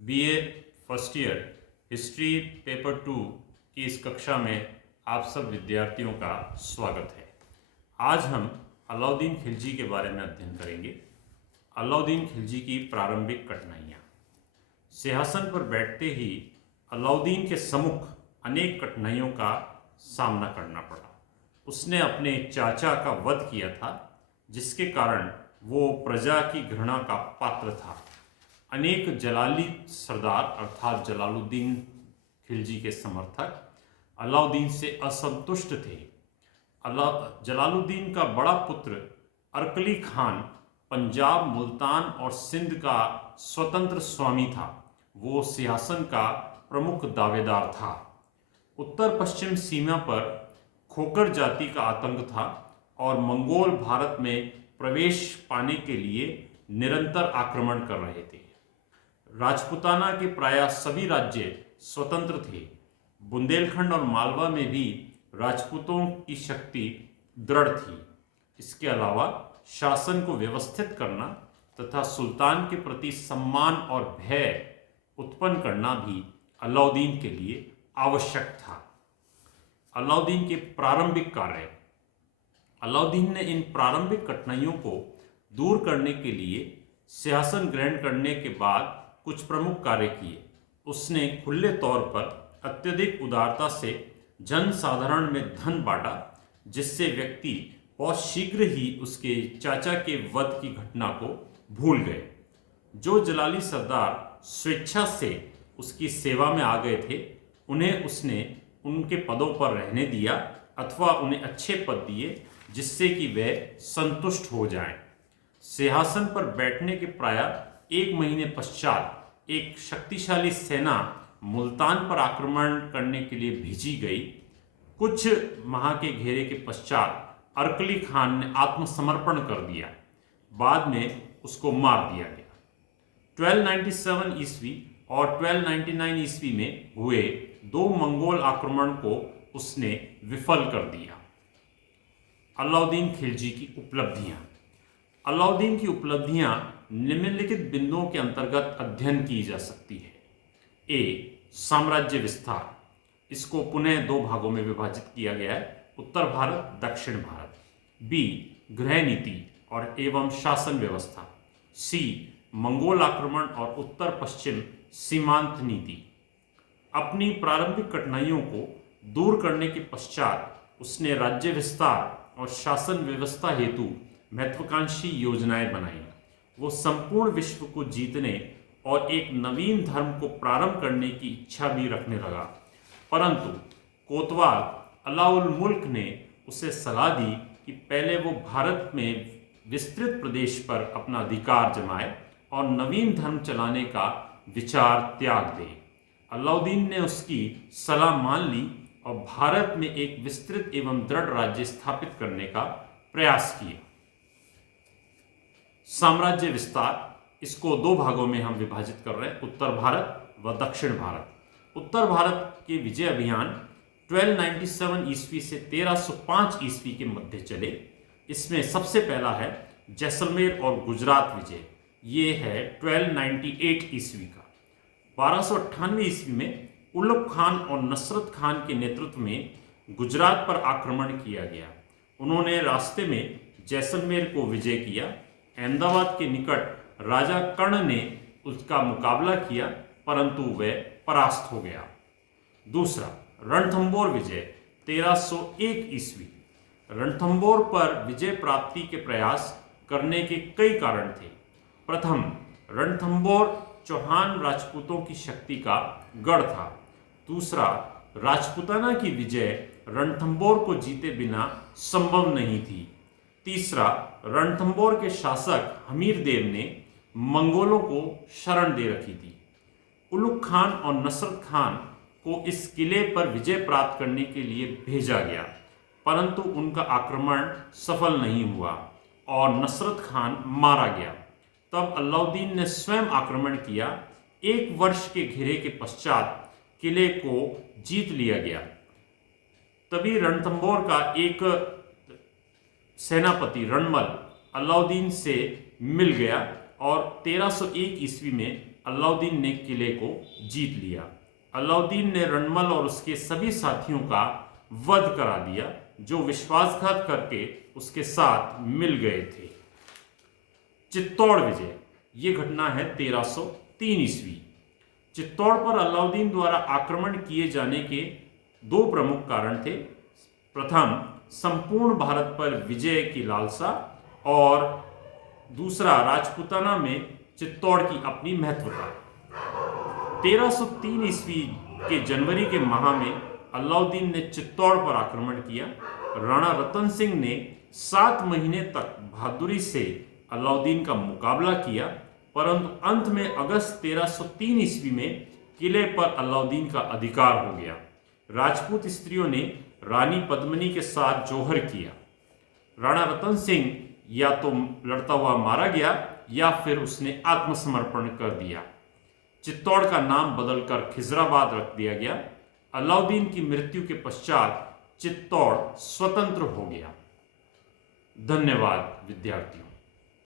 BA first year history paper 2 की इस कक्षा में आप सब विद्यार्थियों का स्वागत है। आज हम अलाउद्दीन खिलजी के बारे में अध्ययन करेंगे। अलाउद्दीन खिलजी की प्रारंभिक कठिनाइयाँ। सिंहासन पर बैठते ही अलाउद्दीन के सम्मुख अनेक कठिनाइयों का सामना करना पड़ा। उसने अपने चाचा का वध किया था, जिसके कारण वो प्रजा की घृणा का पात्र था। अनेक जलाली सरदार अर्थात जलालुद्दीन खिलजी के समर्थक अलाउद्दीन से असंतुष्ट थे। जलालुद्दीन का बड़ा पुत्र अरकली खान पंजाब, मुल्तान और सिंध का स्वतंत्र स्वामी था। वो सिंहासन का प्रमुख दावेदार था। उत्तर पश्चिम सीमा पर खोकर जाति का आतंक था और मंगोल भारत में प्रवेश पाने के लिए निरंतर आक्रमण कर रहे थे। राजपूताना के प्रायः सभी राज्य स्वतंत्र थे। बुंदेलखंड और मालवा में भी राजपूतों की शक्ति दृढ़ थी। इसके अलावा शासन को व्यवस्थित करना तथा सुल्तान के प्रति सम्मान और भय उत्पन्न करना भी अलाउद्दीन के लिए आवश्यक था। अलाउद्दीन के प्रारंभिक कार्य। अलाउद्दीन ने इन प्रारंभिक कठिनाइयों को दूर करने के लिए सिंहासन ग्रहण करने के बाद कुछ प्रमुख कार्य किए। उसने खुले तौर पर अत्यधिक उदारता से जन साधारण में धन बांटा, जिससे व्यक्ति बहुत शीघ्र ही उसके चाचा के वध की घटना को भूल गए। जो जलाली सरदार स्वेच्छा से उसकी सेवा में आ गए थे, उन्हें उसने उनके पदों पर रहने दिया अथवा उन्हें अच्छे पद दिए, जिससे कि वे संतुष्ट हो जाएं। सिंहासन पर बैठने के प्रायः 1 महीने पश्चात एक शक्तिशाली सेना मुल्तान पर आक्रमण करने के लिए भेजी गई। कुछ माह के घेरे के पश्चात अरकली खान ने आत्मसमर्पण कर दिया। बाद में उसको मार दिया गया। 1297 ईस्वी और 1299 ईस्वी में हुए 2 मंगोल आक्रमण को उसने विफल कर दिया। अलाउद्दीन खिलजी की उपलब्धियां। अलाउद्दीन की उपलब्धियां निम्नलिखित बिंदुओं के अंतर्गत अध्ययन की जा सकती है। ए, साम्राज्य विस्तार। इसको पुनः 2 भागों में विभाजित किया गया है, उत्तर भारत, दक्षिण भारत। बी, गृह नीति और एवं शासन व्यवस्था। सी, मंगोल आक्रमण और उत्तर पश्चिम सीमांत नीति। अपनी प्रारंभिक कठिनाइयों को दूर करने के पश्चात उसने राज्य विस्तार और शासन व्यवस्था हेतु महत्वाकांक्षी योजनाएं बनाई। वो संपूर्ण विश्व को जीतने और एक नवीन धर्म को प्रारंभ करने की इच्छा भी रखने लगा, परंतु कोतवाल अलाउल मुल्क ने उसे सलाह दी कि पहले वो भारत में विस्तृत प्रदेश पर अपना अधिकार जमाए और नवीन धर्म चलाने का विचार त्याग दे। अलाउद्दीन ने उसकी सलाह मान ली और भारत में एक विस्तृत एवं दृढ़ राज्य स्थापित करने का प्रयास किया। साम्राज्य विस्तार। इसको 2 भागों में हम विभाजित कर रहे हैं, उत्तर भारत व दक्षिण भारत। उत्तर भारत के विजय अभियान 1297 ईस्वी से 1305 ईस्वी के मध्य चले। इसमें सबसे पहला है जैसलमेर और गुजरात विजय। ये है 1298 ईस्वी का। 1298 ईस्वी में उलुग खान और नसरत खान के नेतृत्व में गुजरात पर आक्रमण किया गया। उन्होंने रास्ते में जैसलमेर को विजय किया। अहमदाबाद के निकट राजा कर्ण ने उसका मुकाबला किया, परंतु वह परास्त हो गया। दूसरा, रणथंबोर विजय 1301 ईस्वी। रणथंबोर पर विजय प्राप्ति के प्रयास करने के कई कारण थे। प्रथम, रणथंबोर चौहान राजपूतों की शक्ति का गढ़ था। दूसरा, राजपूताना की विजय रणथंबोर को जीते बिना संभव नहीं थी। तीसरा, रणथंबोर के शासक हमीरदेव ने मंगोलों को शरण दे रखी थी। उलुग खान और नसरत खान को इस किले पर विजय प्राप्त करने के लिए भेजा गया, परंतु उनका आक्रमण सफल नहीं हुआ और नसरत खान मारा गया। तब अलाउद्दीन ने स्वयं आक्रमण किया। 1 वर्ष के घेरे के पश्चात किले को जीत लिया गया। तभी रणथंबोर का एक सेनापति रणमल अलाउद्दीन से मिल गया और 1301 ईस्वी में अलाउद्दीन ने किले को जीत लिया। अलाउद्दीन ने रणमल और उसके सभी साथियों का वध करा दिया जो विश्वासघात करके उसके साथ मिल गए थे। चित्तौड़ विजय, ये घटना है 1303 ईस्वी। चित्तौड़ पर अलाउद्दीन द्वारा आक्रमण किए जाने के दो प्रमुख कारण थे। प्रथम, संपूर्ण भारत पर विजय की लालसा, और दूसरा, राजपूताना में चित्तौड़ की अपनी महत्वता। 1303 ईस्वी के जनवरी के माह में अलाउद्दीन ने चित्तौड़ पर आक्रमण किया। राणा रतन सिंह ने 7 महीने तक बहादुरी से अलाउद्दीन का मुकाबला किया, परंतु अंत में अगस्त 1303 ईस्वी में किले पर अलाउद्दीन का अधिकार हो गया। राजपूत स्त्रियों ने रानी पद्मिनी के साथ जौहर किया। राणा रतन सिंह या तो लड़ता हुआ मारा गया या फिर उसने आत्मसमर्पण कर दिया। चित्तौड़ का नाम बदलकर खिजराबाद रख दिया गया। अलाउद्दीन की मृत्यु के पश्चात चित्तौड़ स्वतंत्र हो गया। धन्यवाद विद्यार्थियों।